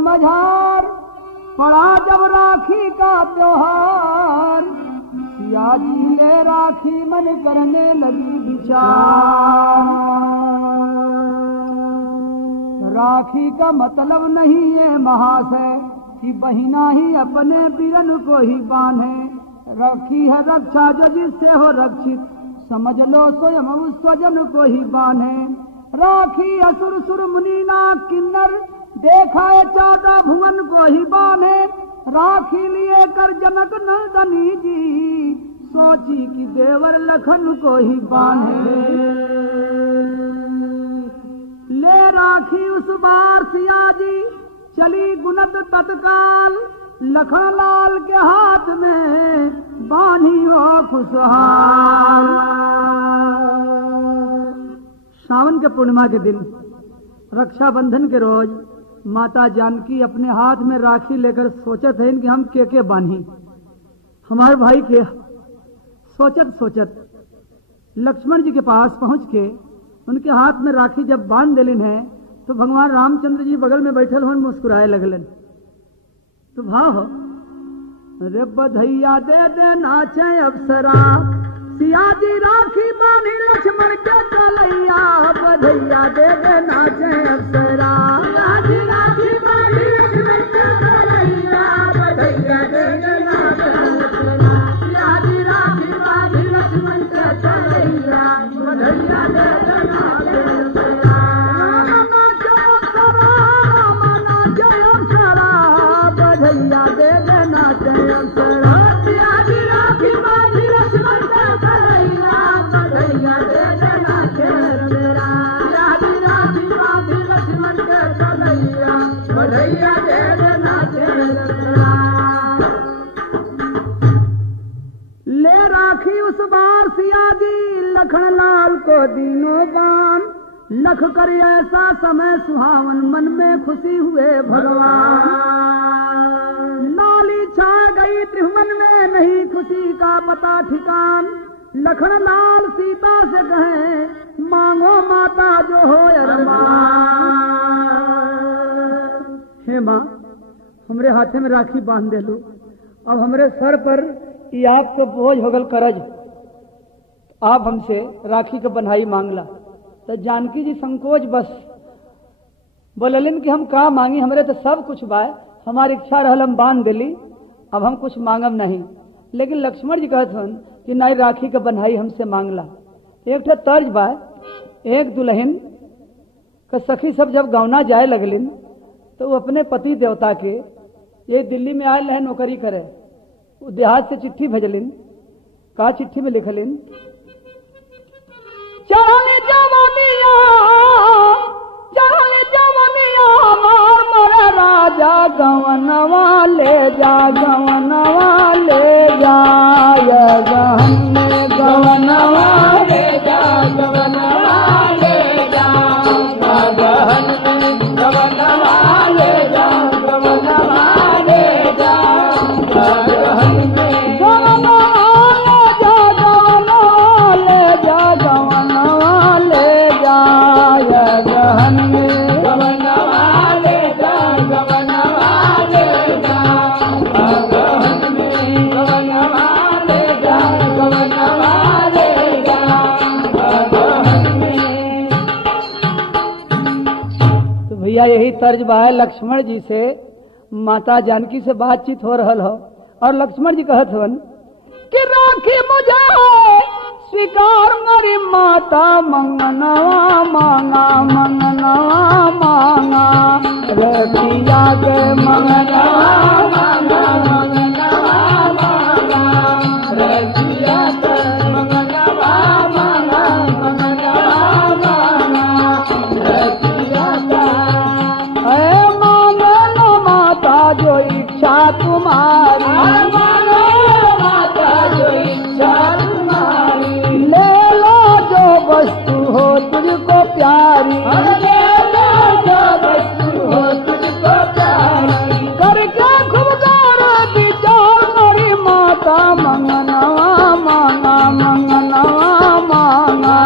मझार पड़ा जब राखी का त्योहार, सिया जी ले राखी मन करने लगी विचार। राखी का मतलब नहीं है महाशय कि बहिना ही अपने बीरन को ही बांधे। राखी है रक्षा जो जिससे हो रक्षित, समझ लो स्वयं उस स्वजन को ही बांधे। राखी असुर सुर मुनि नाग किन्नर, देखा है 14 भुवन को ही बांधे। राखी लिए कर जनक नंदनी जी, सोची कि देवर लखन को ही बांधे। ले राखी उस बार सिया जी चली गुनत तत्काल, लखन लाल के हाथ में बांधी हो खुशहाल। सावन के पूर्णिमा के दिन रक्षाबंधन के रोज माता जानकी अपने हाथ में राखी लेकर सोचत है कि हम के बांधी हमारे भाई के। सोचत सोचत लक्ष्मण जी के पास पहुंच के उनके हाथ में राखी जब बांध दिलिन है तो भगवान रामचंद्र जी बगल में बैठल हो मुस्कुराए लगलन। तो भाव हो, रे बधैया दे दे नाचे अप्सरा, सिया जी राखी बांधी लक्ष्मण के चलैया। बधैया दे दे नाचे अप्सरा, राखी बांधी लक्ष्मण के चलैया। बधैया दे दे नाचे अप्सरा, सिया जी राखी बांधी लक्ष्मण के चलैया। बधैया दे दे नाचे अप्सरा, नाचे अप्सरा, नाचे अप्सरा। बधैया दे दे नाचे अप्सरा, सिया जी राखी बांधी लक्ष्मण के चलैया। बधैया दे दे नाचे अप्सरा, सिया जी राखी बांधी लक्ष्मण के चलैया। बधैया दे दे नाचे अप्सरा। ले राखी उस बार सिया जी लखन लाल को दीनों बान, लख कर ऐसा समय सुहावन मन में खुशी हुए भगवान। लाली छा गई त्रिभुवन में नहीं खुशी का पता ठिकान, लखन लाल सीता से कहे मांगो माता जो हो अरमान। हे माँ, हमरे हाथे में राखी बांध दे लो, अब हमरे सर पर ये आपको बोझ होगल करज, आप हमसे राखी का बन्हाई मांगला। तो जानकी जी संकोच बस बोललिन कि हम का मांगी, हमरे तो सब कुछ बाय, हमारी इच्छा रहल हम बांध दिली, अब हम कुछ मांगब नहीं। लेकिन लक्ष्मण जी कहत हन कि नहीं, राखी का बन्हाई हमसे मांगला। एक ठो तर्ज बाय, एक दुल्हन का सखी सब जब गौना जाए लगलिन तो वो अपने पति देवता के ये दिल्ली में आए रहे नौकरी करे, देहात से चिट्ठी भेजलिन। का चिट्ठी में लिखलिन, चढ़ल जवनिया मार मोरे राजा, गवनवा ले जा, गवनवा ले जा। गहन में गवनवा ले जा, गवनवा ले जा। गहन में गवनवा ले जा, गवनवा ले जा। गहन में गवनवा ले जा, गवनवा ले जा। गहन में गवनवा ले जा, गवनवा ले जा। गहन में गवनवा ले जा, गवनवा ले जा। गहन में। तो भैया यही तर्ज बा है लक्ष्मण जी से माता जानकी से बातचीत हो रहल हो, और लक्ष्मण जी कहत हवन कि राखी मुझे स्वीकार मेरी माता, मंगनवा मांगा, मंगनवा मांगा। रखिया के मंगनवा मांगा, मंगनवा मांगा। रखिया के मंगनवा मांगा, मंगनवा मांगा। रखिया का मांगे लो माता जो इच्छा तुम्हारी, माता जो इच्छा तुम्हारी। ले लो जो वस्तु हो तुझको प्यारी, ले लो जो वस्तु हो तुझको प्यारी। करके खूब गौर विचार मेरी माता, मंगनवा मांगा, मंगनवा मांगा।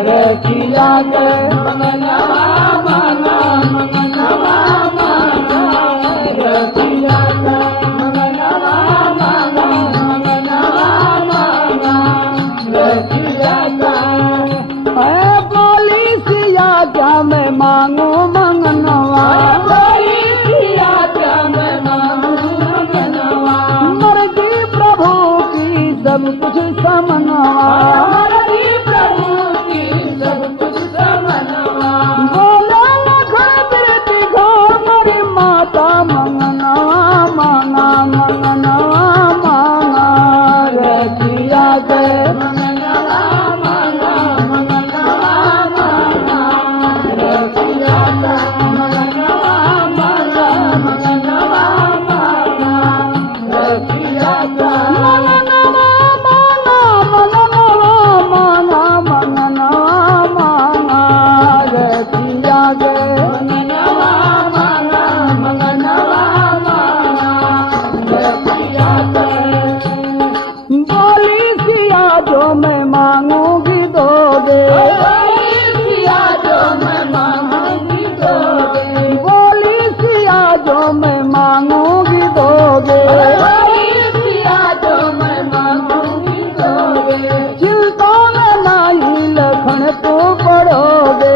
रखिया के मंगनवा मांगा, मंगनवा मांगा। मैं मांगूंगी दोगे, जो मैं मांगूंगी दोगे, चिंता में नहीं लखन तू पड़ोगे,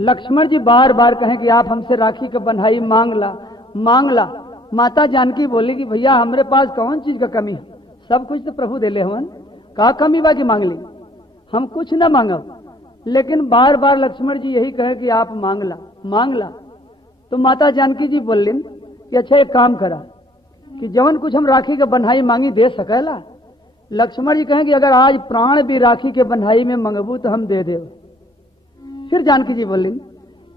लक्ष्मण जी बार बार कहें कि आप हमसे राखी का बंधाई मांग ला। माता जानकी बोली कि भैया हमरे पास कौन चीज का कमी है, सब कुछ तो प्रभु दे ले हवन, का कमी बा कि मांग ली, हम कुछ न मांगब। लेकिन बार बार लक्ष्मण जी यही कहे कि आप मांग ला। तो माता जानकी जी बोलिन कि अच्छा एक काम करा कि जवन कुछ हम राखी के बंधाई मांगी दे सकेला। लक्ष्मण जी कहें कि अगर आज प्राण भी राखी के बंधाई में मंगबू तो हम दे देव। फिर जानकी जी बोली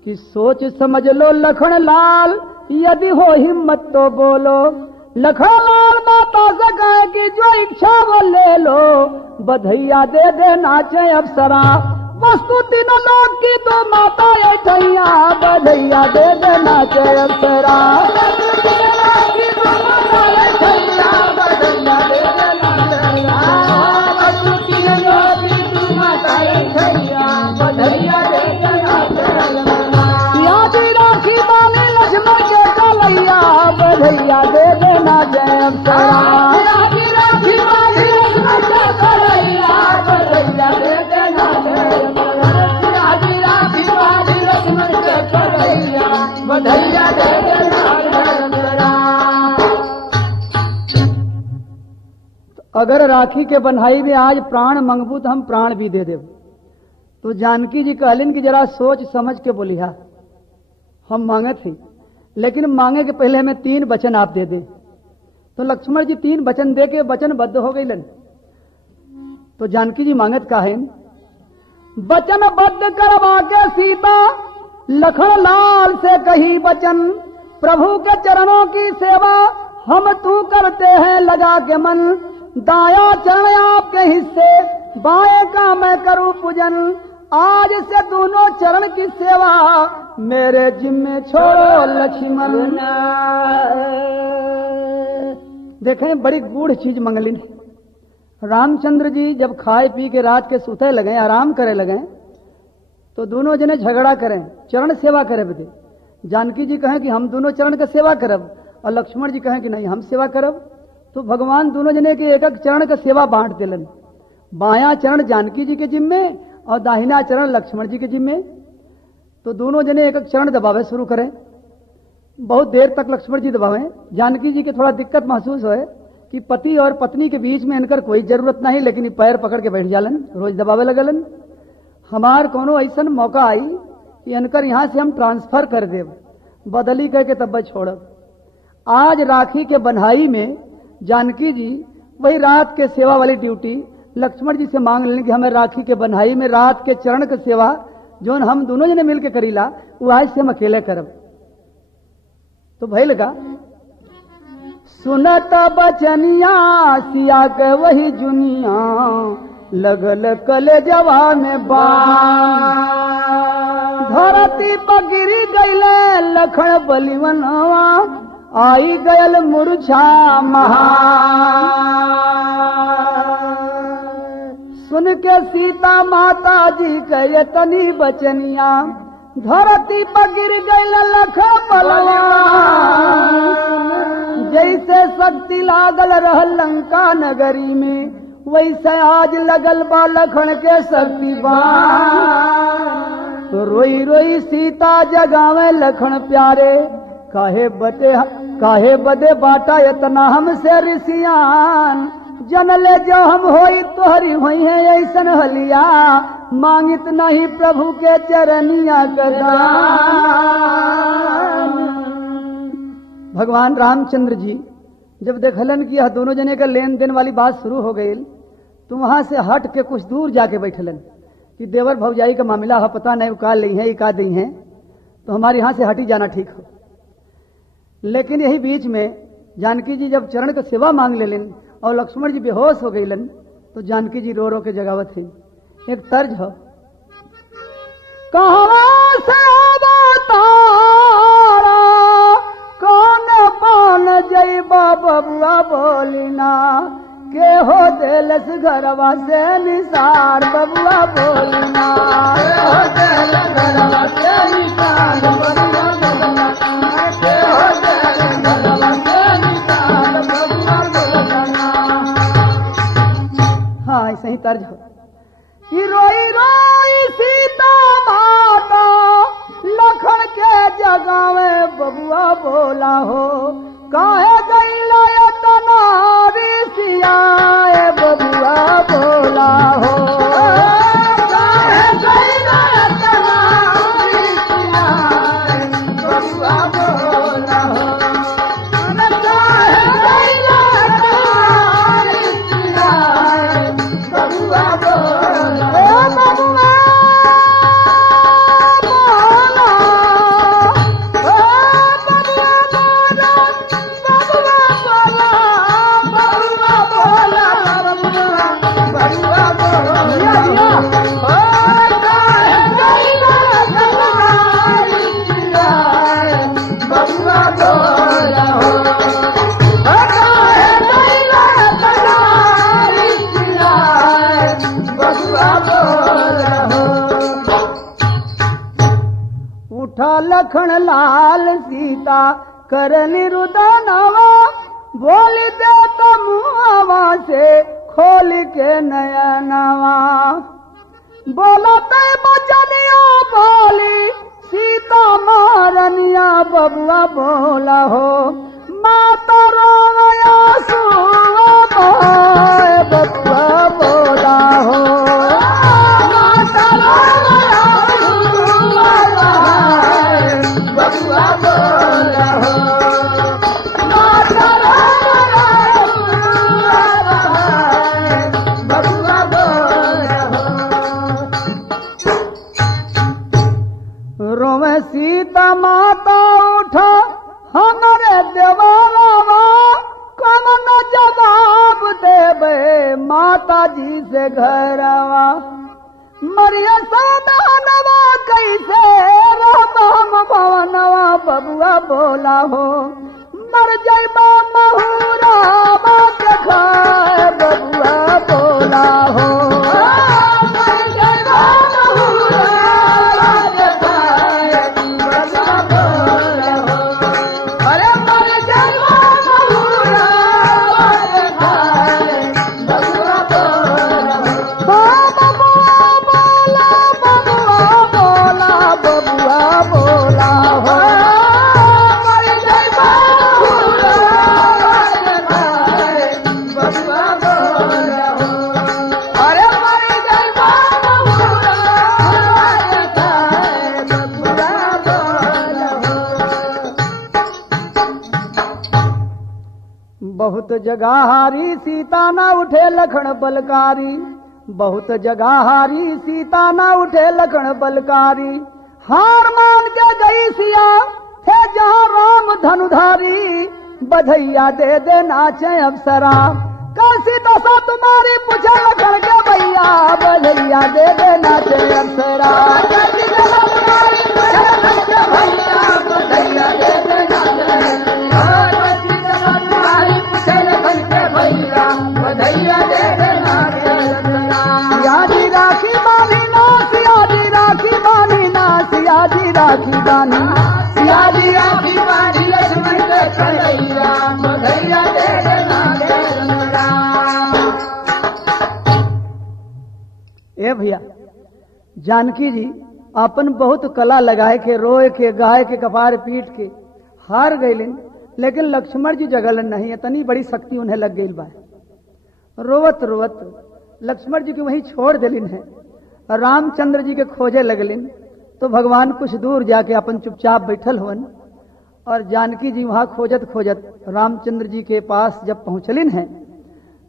कि सोच समझ लो लखन लाल, यदि हो हिम्मत तो बोलो। लखन लाल माता से कहे कि जो इच्छा वो ले लो, बधैया दे दे नाचे अप्सरा, वस्तु तीनों लोग की तो माता ये ठैया, बधैया दे दे नाचे अप्सरा। बधैया दे देना जय अगर राखी के बंधाई में आज प्राण मंगबू तो हम प्राण भी दे देव। तो जानकी जी कहलिन कि जरा सोच समझ के बोलिहा, हम मांगे थे लेकिन मांगे के पहले हमें 3 वचन आप दे दे। तो लक्ष्मण जी 3 वचन दे के वचनबद्ध हो गई लन। तो जानकी जी मांगत का है, वचनबद्ध करवा के सीता लखन लाल से कही वचन, प्रभु के चरणों की सेवा हम तू करते हैं लगा के मन। दाया चरण आपके हिस्से, बाएं का मैं करूं पूजन, आज से दोनों चरण की सेवा मेरे जिम्मे छोड़ो लक्ष्मण। देखें बड़ी गूढ़ चीज मंगलिन। रामचंद्र जी जब खाए पी के रात के सुते लगे, आराम करे लगे, तो दोनों जने झगड़ा करें, चरण सेवा करे बदे। जानकी जी कहें कि हम दोनों चरण का सेवा करब, और लक्ष्मण जी कहें कि नहीं हम सेवा करब। तो भगवान दोनों जने के एक एक चरण का सेवा बांट दिलन। बायां चरण जानकी जी के जिम्मे और दाहिना चरण लक्ष्मण जी के जिम्मे। तो दोनों जने एक एक चरण दबावे शुरू करें। बहुत देर तक लक्ष्मण जी दबावें। जानकी जी के थोड़ा दिक्कत महसूस होए कि पति और पत्नी के बीच में इनकर कोई जरूरत नहीं, लेकिन पैर पकड़ के बैठ जालन, रोज दबावे लगलन। हमार कोनो ऐसा मौका आई कि इनकर यहां से हम ट्रांसफर कर देव, बदली करके तब छोड़ब। आज राखी के बंधाई में जानकी जी वही रात के सेवा वाली ड्यूटी लक्ष्मण जी से मांग लें कि हमें राखी के बंधाई में रात के चरण की सेवा जो हम दोनों जने मिलकर करीला वो आज से हम अकेले करब। तो भाई लगा सुनत बचनिया सिया के वही जुनिया, लगल कले जवा में बाण, धरती पर गिरी गईले लखन बलिवनवा, आई गयल मूर्छा महा। सुन के सीता माता जी के तनी बचनिया, धरती पर गिर गईल लखन बलवान, जैसे शक्ति लागल रह लंका नगरी में, वैसे आज लगल बा लखन के शक्तिवान। तो रोई रोई सीता जगावे लखन प्यारे, काहे बदे बाटा इतना हमसे ऋषियान, जनले जो हम होई तोहरी हुई है ऐसन हलिया, मांगित नहीं प्रभु के चरनिया कदान। भगवान रामचंद्र जी जब देखलन कि यह दोनों जने का लेन देन वाली बात शुरू हो गई, तो वहां से हट के कुछ दूर जाके बैठलन कि देवर भौजाई का मामला है, पता नहीं का ली है का दी है। तो हमारे यहां से हटी जाना ठीक हो। लेकिन यही बीच में जानकी जी जब चरण का सेवा मांग ले लेन और लक्ष्मण जी बेहोश हो गईलन, तो जानकी जी रो रो के जगावत है। एक तर्ज हो, कहाँ से अवतारा कौन पान जइबा बबुआ बोलिना, के हो देलस घरवा से निसार बबुआ बोलिना, के हो देलस घरवा से निसार बबुआ बोलिना, के हो देलस घरवा से निसार बबुआ बोलिना। हाँ ऐसे ही तर्ज हो, रोई रोई सीता माता लखन के जगावे बबुआ बोला हो, काहे गईला तना सियाए बबुआ बोला हो, काहे गईला तना सियाए बबुआ बोला हो, काहे गईला तना सियाए बबुआ बोला हो। उठा लखन लाल सीता करनी रुदनवा, बोल दे तो मुआवा से खोल के नयनवा, बोला ते बचनिया बोली सीता मारनिया बबुआ बोला हो, माता रोया सुए बबुआ बोला हो, माता रोया बबुआ बोला हो, माता रोया बबुआ बोला हो। रोवे सीता माता उठा हमारे देवावा, कम न जवाब देवे माता जी से घरवा, मरिया सादानवा कैसे राम भवनवा बबुआ बोला हो, मर जइबा महुरा बात खाए बबुआ बोला हो, मर जइबा महुरा बात खाए बबुआ बोला हो, अरे मर जइबा महुरा बात खाए बबुआ बोला हो, बबुआ बोला हो, मर जइबा बबुआ बोला हो, अरे मर जइबा बबुआ बोला हो। बहुत जगह हारी सीता न उठे लखन बलकारी, बहुत जगह हारी सीता न उठे लखन बलकारी, हार मान के गई सिया थे जहाँ राम धनुधारी, बधैया दे दे नाचे अप्सरा, कैसी दशा तुम्हारी पूछे लखन के भैया, बधैया दे दे नाचे अप्सरा, कैसी दशा तुम्हारी पूछे लखन के भैया, बधैया दे दे नाचे अप्सरा, कैसी दशा तुम्हारी पूछे लखन के भैया, बधैया दे दे नाचे अप्सरा। सियाजी राखी बानी ना, सियाजी राखी बानी ना, सियाजी राखी बानी, सियाजी राखी बानी लक्ष्मण के कन्हैया, बधैया दे दे नाचे अप्सरा। ए भैया जानकी जी अपन बहुत कला लगाए के रोए के गाय के कपार पीट के हार गईलिन, लेकिन लक्ष्मण जी जगलन नहीं, इतनी बड़ी शक्ति उन्हें लग गई बा। रोवत रोवत लक्ष्मण जी के वहीं छोड़ दिलिन है, रामचंद्र जी के खोजे लगलिन, तो भगवान कुछ दूर जाके अपन चुपचाप बैठल हुवन, और जानकी जी वहां खोजत खोजत रामचंद्र जी के पास जब पहुंचलिन है,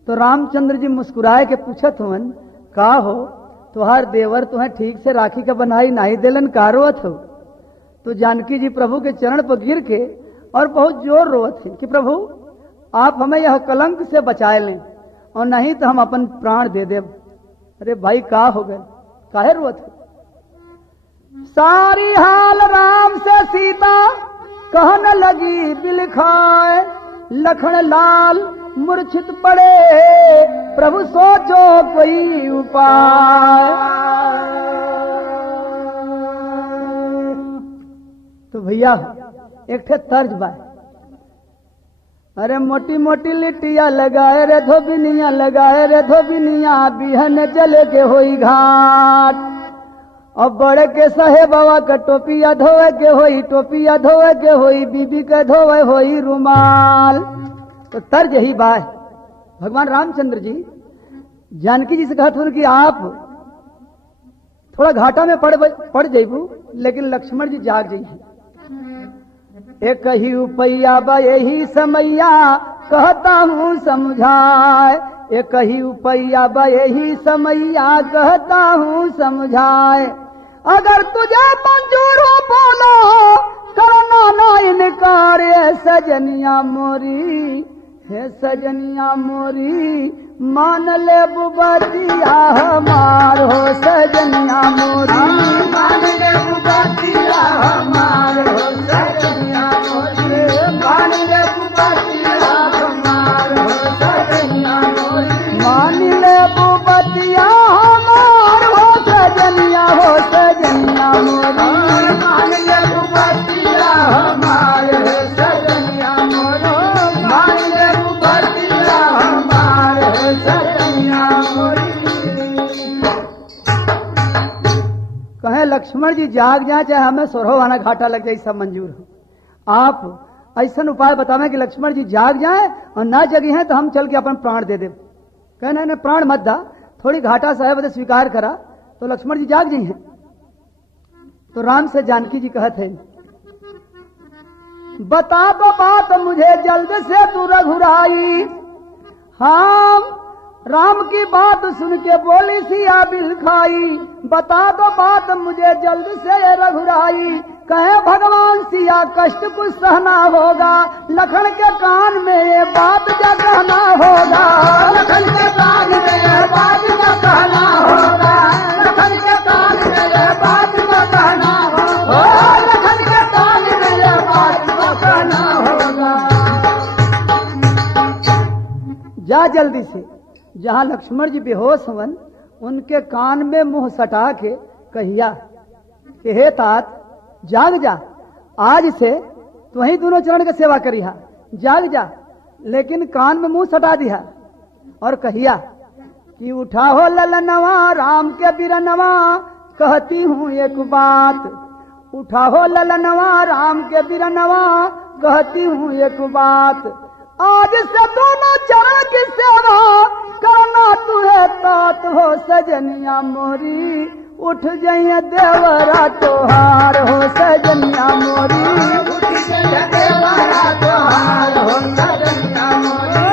तो रामचंद्र जी मुस्कुराए के पूछत हुवन, का हो तुहार देवर तुम्हें ठीक से राखी का बनाई नहीं दिलन, का रोवत हो? तो जानकी जी प्रभु के चरण पर गिर के और बहुत जोर रोत थे कि प्रभु आप हमें यह कलंक से बचाए लें और नहीं तो हम अपन प्राण दे दे। अरे भाई का हो गए, काहे रोत थे? सारी हाल राम से सीता कहने लगी बिलखाए, लखन लाल मूर्छित पड़े, प्रभु सोचो कोई उपाय। तो भैया एक ठे तर्ज बा, अरे मोटी मोटी लिटिया लगाए रे धोबिनिया, लगाए रे धोबिनिया, बिहन चले के होई घाट। और बड़े के सहे बाबा का टोपिया धोए के होई, टोपिया धोए के होई, बीबी के धोए होई रुमाल। तो तर्ज यही बात। भगवान रामचंद्र जी जानकी जी से कहते हैं कि आप थोड़ा घाटा में पड़ जाइबू, लेकिन लक्ष्मण जी जाग जाइए। एक ही उपैया बा यही समैया, कहता हूँ समझाए। एक ही उपैया बा यही समैया, कहता हूँ समझाए। अगर तुझे मंजूर हो बोलो, करना ना इनकार। सजनिया मोरी है सजनिया मोरी, मान ले बुबतिया हमार हो। सजनिया मोरी मान ले बुबतिया हमार हो। सजनिया मोरी मान ले बुबतिया हमार हो। सजनिया मोरी मान ले बुबतिया हमार हो। सजनिया हो सजनिया मोरी मान ले बुबतिया हमार हो। सजनिया मोरी मान ले बुबतिया हमार हो। सजनिया मोरी कहे लक्ष्मण जी जाग जाए, चाहे हमें सोरहोवाना घाटा लग जाए, सब मंजूर हो। आप ऐसा उपाय बतावे कि लक्ष्मण जी जाग जाए और ना जगी हैं तो हम चल के अपन प्राण दे दे। कहना नहीं प्राण मत दा, थोड़ी घाटा साहेब स्वीकार करा तो लक्ष्मण जी जाग जी हैं। तो राम से जानकी जी कहते हैं, बता दो बात मुझे जल्द से तू रघुराई। हम राम की बात सुन के बोली सिया बिल खाई। बता दो बात मुझे जल्द से रघुराई। कहे भगवान सिया कष्ट कुछ सहना होगा, लखन के कान में ये बात जा कहना होगा। लखन के कान में ये बात जा कहना होगा। लखन के कान में ये बात जा कहना होगा। लखन के कान में ये बात जा कहना होगा। जा जल्दी से। जहां लक्ष्मण जी बेहोश हवन, उनके कान में मुंह सटा के कहिया कि हे तात जाग जा, आज से तो ही दोनों चरण के सेवा करिहा, जाग जा। लेकिन कान में मुंह सटा दिया और कहिया कि उठा हो ललनवा राम के बिरनवा, कहती हूँ एक बात। उठा हो ललनवा राम के बिरनवा, कहती हूँ एक बात। आज से दोनों चरण की सेवा करना तुहे तात हो। सजनिया मोरी उठ जाइए देवरा तोहार हो। सजनिया मोरी उठ जाइए देवरा तोहार हो। सजनिया मोरी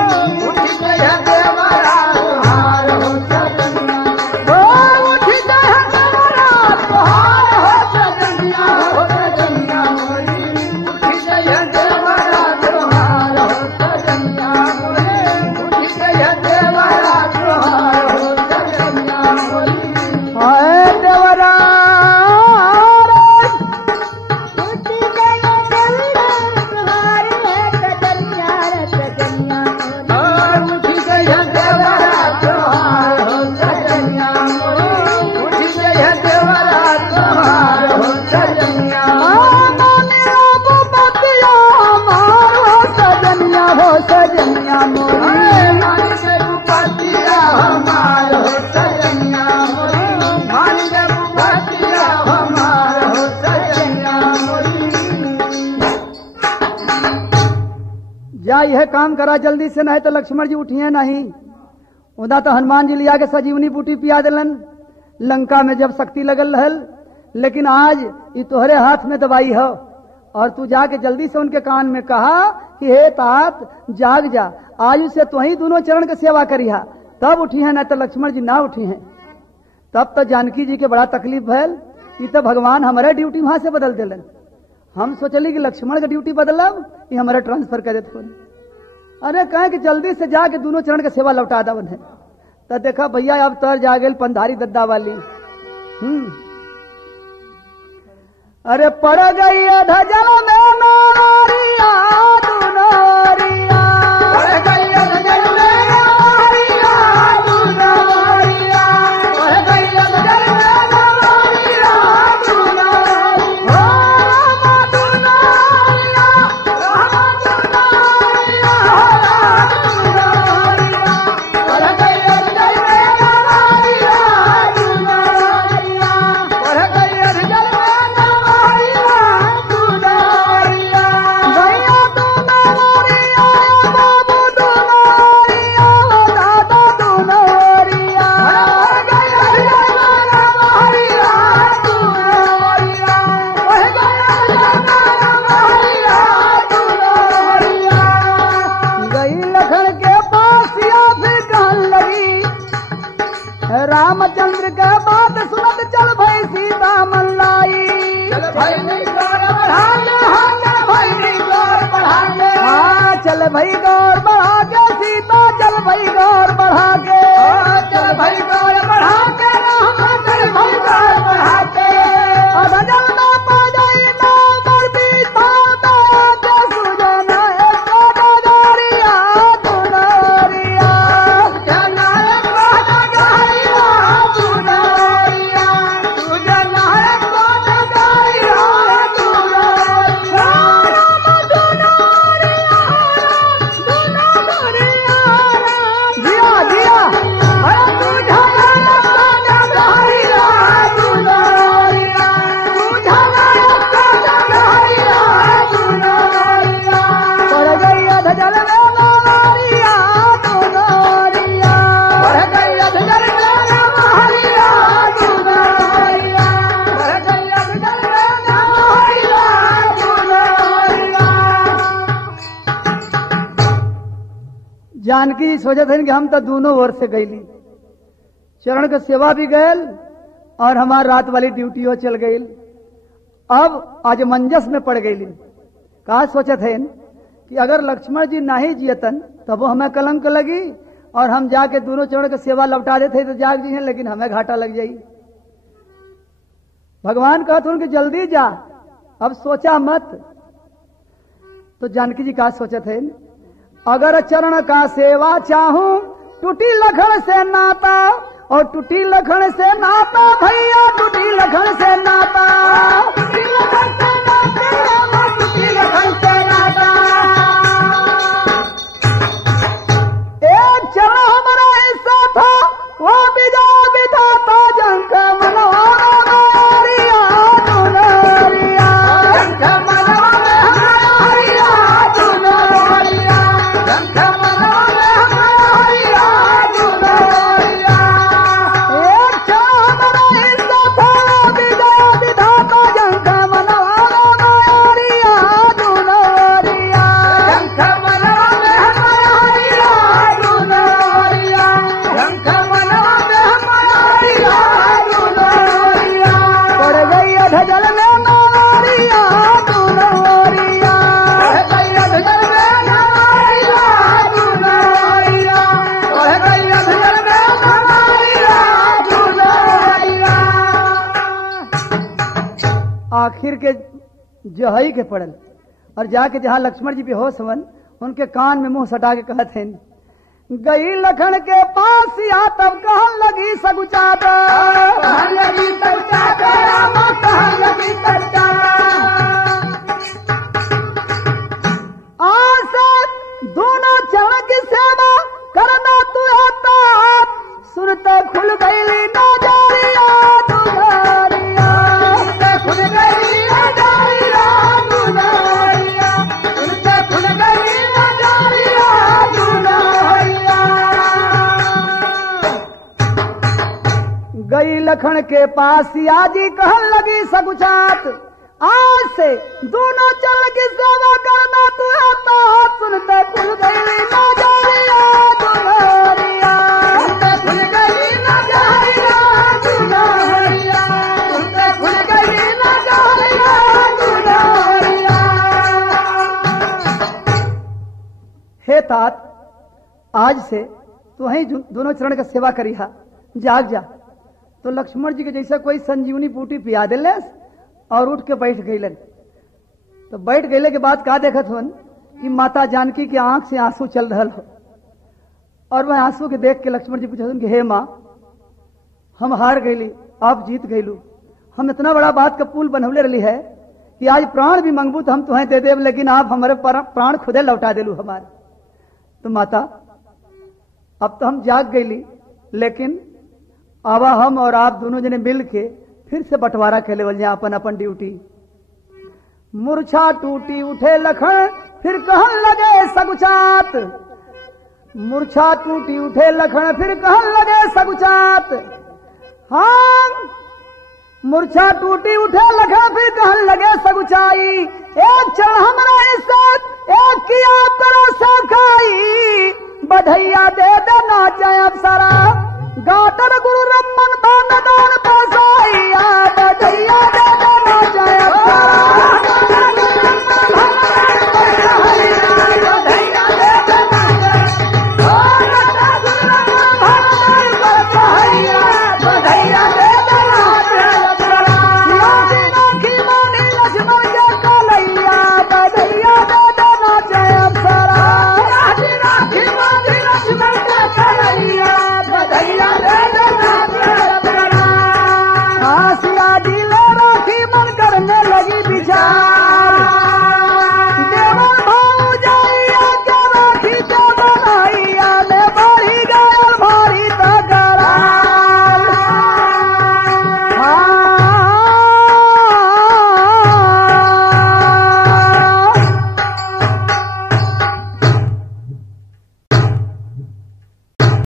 उठ जाइए देवरा तोहार हो। सजनिया उठ जाइए देवरा तोहार हो। सजनिया हो सजनिया मोरी उठ जाइए देवरा तोहार हो। सजनिया मोरी उठ जाइए देवरा तोहार हो। सजनिया मोरी हाय देवरा जा यह काम करा जल्दी से, नहीं तो लक्ष्मण जी उठिए नहीं। उदा तो हनुमान जी लिया के सजीवनी बूटी पिया दिलन लंका में जब शक्ति लगल रहल। लेकिन आज ये तोहरे हाथ में दवाई हो, और तू जाके जल्दी से उनके कान में कहा कि हे तात जाग जा, आज से तो ही दोनों चरण के सेवा करिहा, तब उठी है, न तो लक्ष्मण जी ना उठी हैं। तब तो जानकी जी के बड़ा तकलीफ भयल, ये तो भगवान हमारे ड्यूटी वहां से बदल दिलन। हम सोचली कि लक्ष्मण का ड्यूटी बदलब ये हमारा ट्रांसफर करे थे। अरे कहे कि जल्दी से जाके दोनों चरण के सेवा लौटा दवन है। तो देखा भैया अब तर जा गए पंधारी दद्दा वाली। अरे पड़ गई धजल में नारिया दुनारिया, पड़ गई धजल में नारिया दुनारिया, पड़ गई धजल में नारिया दुनारिया, राम दुनारिया, राम दुनारिया, पड़ गई धजल में नारिया दुनारिया, पड़ गई धजल में रामचंद्र के बात सुनत चल भाई सीता मल्लाई, चल भाई गौर बढ़ा के, हाँ चल भाई गौर बढ़ा के, हाँ चल भाई गौर बढ़ा के सीता चल भाई गौर बढ़ा के, चल भाई गौर बढ़ा के, राम चल भाई गौर बढ़ा के, अधजल ना पा जाई ना मर बीता के सुजन एक डोरिया दुनारिया, नायक बादगारिया दुनारिया, तुझे नायक बादगारिया दुनारिया, राम दुनारिया, दुनारिया, जिया जिया अरे तुझे नायक बादगारिया दुनारिया, तुझे नायक बादगारिया दुनारिया, पड़ गई अधजल में नारिया दुनारिया, पड़ गई अधजल में नारिया दुनारिया, पड़ गई अधजल में नारिया दुनारिया। जानकी जी सोचत है कि हम तो दोनों ओर से गईली, चरण के सेवा भी गयल और हमार रात वाली ड्यूटियों चल गई। अब आज मंजस में पड़ गईली। कहा सोचत है कि अगर लक्ष्मण जी नहीं जियतन तब वो हमें कलंक लगी और हम जाके दोनों चरण के सेवा लौटा देते तो जाग जी हैं, लेकिन हमें घाटा लग जाई। भगवान कहते उनके जल्दी जा, अब सोचा मत। तो जानकी जी कहा सोचत है, अगर चरण का सेवा चाहूं टूटी लखन से नाता, और टूटी लखन से नाता भैया टूटी लखन से नाता, टूटी लखन से नाता, टूटी लखन से नाता, एक चरण हमारा हिस्सा था वो बिजा बिधाता जंग मनोरिया दुनारिया, जंग मनवा में हमारिया दुनारिया, जंग मनवा में हमारिया दुनारिया, एक चरण हमारा हिस्सा था वो बिजा बिधाता जंग मनोरिया दुनारिया, जंग मनवा में हमारिया दुनारिया, जंग मनवा में हमारिया दुनारिया, पड़ गई अधजल में नारिया दुनारिया, पड़ गई अधजल में नारिया दुनारिया, पड़ गई अधजल में नारिया दुनारिया। आखिर के जहई के पड़ल और जाके जहां लक्ष्मण जी बेहोश हवन उनके कान में मुंह सटा के कहत हैं, गई लखन के पास या तब कहन लगी सगुचात, कहन लगी सच्चा राम, कहन लगी सच्चा, आसे दोनों चरण की सेवा करना तू आता, सुनते खुल गई नजरिया दुनारिया, उनसे खुल गई नजरिया दुनारिया, उनसे खुल गई नजरिया दुनारिया, गई लखन के पास याजी कहन लगी सगुचात, आज से दोनों चरण की सेवा करना तू आता, सुनते खुल गई नजरिया दुनारिया, उनसे खुल गई नजरिया दुनारिया, उनसे खुल गई नजरिया दुनारिया। हे तात, आज से तू ही दोनों चरण का सेवा करिहा, जाग जा। तो लक्ष्मण जी के जैसा कोई संजीवनी बूटी पिया दिले और उठ के बैठ गईलन। तो बैठ गईले के बाद का देखत हन कि माता जानकी के आंख से आंसू चल रहा हो, और वह आंसू के देख के लक्ष्मण जी पूछन कि हे माँ, हम हार गईली, आप जीत गईलू। हम इतना बड़ा बात का पुल बनौले रही है कि आज प्राण भी मंगबू तो हम तुम्हें दे देव, लेकिन आप हमारे प्राण खुदे लौटा दिलू हमारे। तो माता, अब तो हम जाग गईली, लेकिन आवा हम और आप दोनों जने मिल के फिर से बंटवारा के लेवल जाए अपन अपन ड्यूटी। मूर्छा टूटी उठे लखन फिर कहन लगे सगुचात, मूर्छा टूटी उठे लखन फिर कहन लगे सगुचात। हाँ, मूर्छा टूटी उठे लखन फिर कहन लगे सगुचाई, एक क्षण हमारा इज्जत एक किया करो सखाई, बधैया दे देना चाहे अप्सरा, गाटर गुरु